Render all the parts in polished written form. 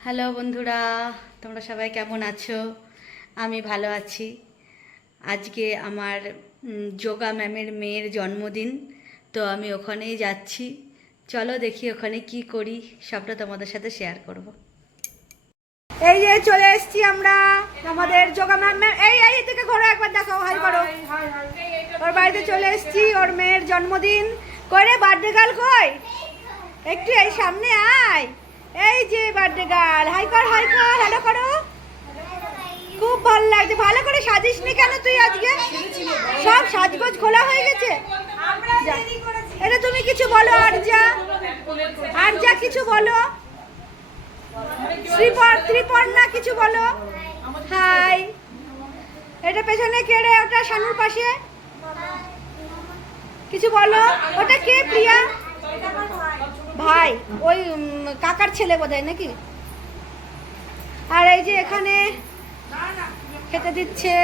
Hello বন্ধুরা, তোমরা সবাই কেমন আছো? আমি ভালো আছি। আজকে আমার যোগা ম্যামের মেয়ের জন্মদিন, তো আমি ওখানেই যাচ্ছি। চলো দেখি ওখানে কি করি, সবটা তোমাদের সাথে শেয়ার করব। এই যে চলে এসেছি আমরা আমাদের যোগা ম্যামের। এই থেকে ঘোরো, একবার দেখাও, হাই করো। ওর বাড়িতে চলে এসেছি, ওর মেয়ের জন্মদিন। করে বার্থডে গার্ল কই? একটু এই সামনে আয়। এই যে বার্থডে গার্ল, হাই কর, হ্যালো করো। খুব ভালো লাগছে। ভালো করে সাজিস নি কেন তুই আজকে? সব সাজগোজ খোলা হয়ে গেছে। এটা তুমি কিছু বলো, আরজা কিছু বলো। ত্রিপর না কিছু বলো। হাই। এটা পেছনে কে রে? ওটা শানুর পাশে কিছু বলো। ওটা কে? প্রিয়া ভাই, ওই কাকার ছেলে বোধহয় নাকি। আর এই যে এখানে খেতে দিচ্ছে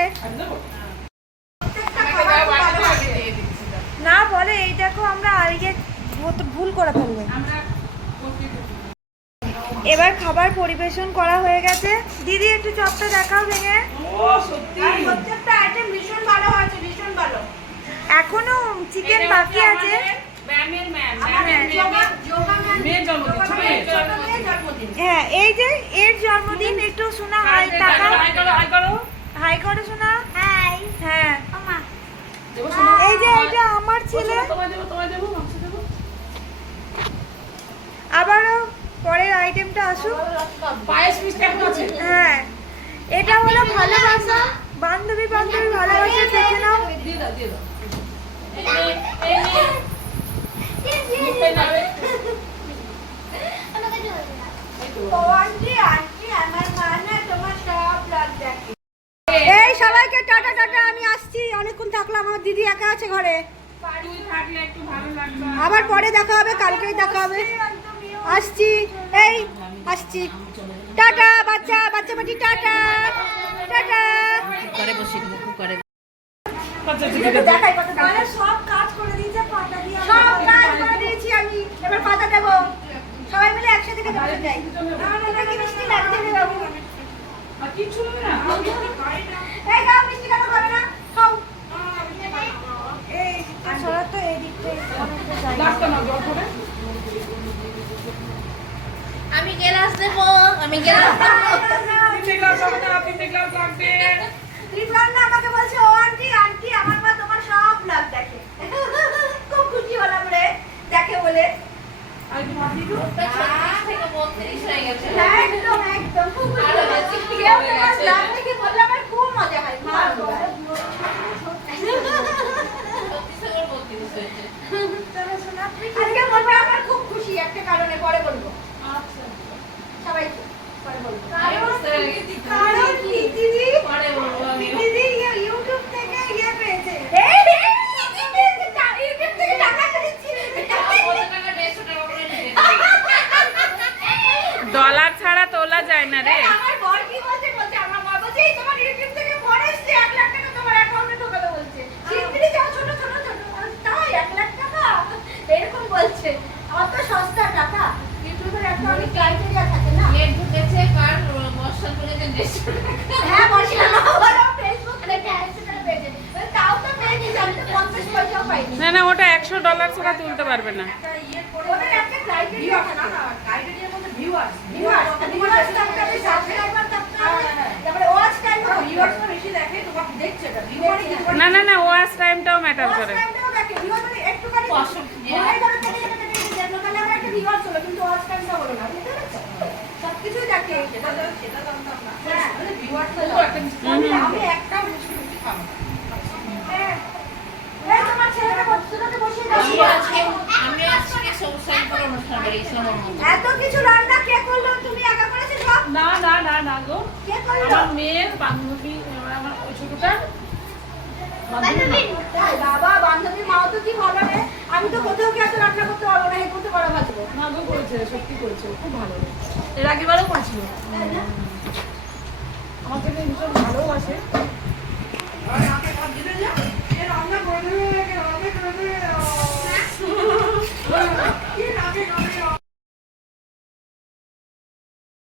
না, বলে এই দেখো আমরা আজকে ভুল করে ফেলবে। এবার খাবার পরিবেশন করা হয়ে গেছে। দিদি একটু চপটা দেখাও ভেঙে। প্রত্যেকটা আইটেম ভীষণ ভালো হয়েছে, ভীষণ ভালো। এখনো চিকেন বাকি আছে। হ্যাঁ, এই যে এর জন্মদিন। একটু শোনা হয়, টাকা হাই করো শোনা। হ্যাঁ, এই যে এটা আমার ছেলে। আবারও পরের আইটেমটা আসুক। হ্যাঁ, এটা হলো ভালোবাসা, বান্ধবী ভালোবাসা। দেখে নাও। এই সবাইকে টাটা টাটা, আমি আসছি। অনেকক্ষণ থাকলাম, আমার দিদি একা আছে ঘরে। আবার পরে দেখা হবে, কালকেই দেখা হবে। আসছি, এই আসছি। টাটা বাচ্চা বাটি, টাটা টাটা। করে বসে করে সব কাজ করে দিয়েছি আমি। এবার পাতা দেবো, সবাই মিলে একসাথে খেতে বসে যাই। কি মিষ্টি লাগছে রে বাবু। এই দাও, মিষ্টি কেন খাবে না? খাও। এই সরা তো এই দিকটা আমি গ্লাস দেবো, ত্রিপুরা না আমাকে বলছে, ও আন্টি আমার মা তোমার সব ব্লগ দেখে। খুব খুশি হলাম রে, দেখে বলে। একদম খুব বললাম, খুব মজা হয়। আজকে মনটা আমার খুব খুশি একটা কারণে, পরে বলবো। সবাই পরে বলবো। কারণ দিদি ইউটিউব থেকে পেয়েছে। ইউটিউব থেকে টাকা দিচ্ছি। ডলার ছাড়া তোলা যায় না রে। আমার বর কি বলছে আমার মা বলছে, এই তোমার ইউটিউব থেকে ফোন এসেছে, 1 লাখ টাকা তোমার অ্যাকাউন্টে ঢোকাতে বলছে। শিগগিরই যাও, ছোট তাই 1 লাখ টাকা এরকম বলছে। অত সস্তা টাকা। ইউটিউবের একটা অনেক ক্রাইটেরিয়া থাকে না। এর ঢুকেছে কার বর্ষা করেছে 150 টাকা। হ্যাঁ, বর্ষা ওরা ফেসবুক থেকে 150 টাকা পেয়েছে। তাও তো পেয়েছি, আমি তো 50 পয়সাও পাইনি। না ওটা $100 ছাড়া তুলতে পারবে না। ওদের একটা ক্রাইটেরিয়া থাকে না, ক্রাইটেরিয়ার মধ্যে ভিউয়ার্স থাকতে, সাবস্ক্রাইবার থাকতে হবে, তারপরে ওয়াচ টাইম। ভিউয়ার্স তো বেশি দেখে, তোমাকে দেখছে এটা ভিউয়ারই কি। না ওয়াচ টাইমটাও ম্যাটার করে। ওয়াচ টাইমটাও দেখে, ভিউয়ার মানে একটুখানি মনে করে দেখলো, তাহলে আমরা একটা ভিউয়ার্স হলো, কিন্তু ওয়াচ টাইমটা হলো না। বুঝতে পেরেছো? সবকিছুই দেখে। সেটা জানতাম না। হ্যাঁ, মানে ভিউয়ার্স হলো একটা মিষ্টি। আমি একটা মিষ্টি খাবো। হ্যাঁ, এই তোমার ছেলেটা বসে বসে আমি আজকে সংসার করে অনুষ্ঠান করি সময়। এত কিছু রান্না কে করলো? তুমি একা করেছো সব? না গো, কে করলো? আমার মেয়ের বান্ধবী, আমার ওই ছোটটা বাবা, বান্ধবীর মাও তো কি ভালো রে। আমি তো কোথাও কি এত রান্না করতে পারবো না, এই করতে পারো ভাজবো। না গো, করেছে, সত্যি করেছে, খুব ভালো। এর আগেবারও করেছিল। আমাকে ভীষণ ভালোবাসে। রান্না করে